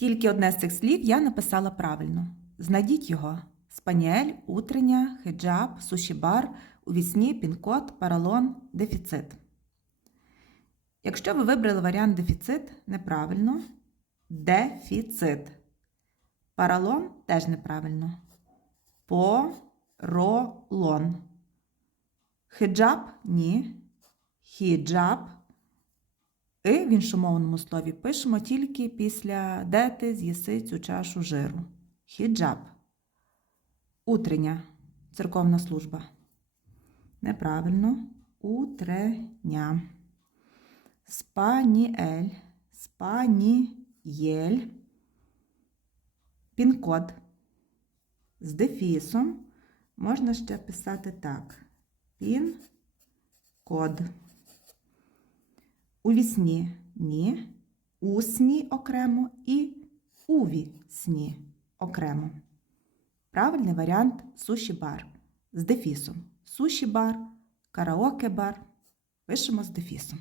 Тільки одне з цих слів я написала правильно. Знайдіть його: спаніель, утрення, хеджаб, суші-бар, у пін-код, паралон, дефіцит. Якщо ви вибрали варіант дефіцит, неправильно. Дефіцит. Паралон теж неправильно. Поролон. Хиджаб ні. Хіджаб. І в іншомовному слові пишемо тільки після де ти з'їси цю чашу жиру. Хіджаб. Утрення. Церковна служба. Неправильно. Утреня. Спаніель. Спанієль. Пін-код. З дефісом можна ще писати так. Пін-код. У вісні ні, у сні окремо і у вісні окремо. Правильний варіант суші-бар з дефісом. Суші-бар, караоке-бар. Пишемо з дефісом.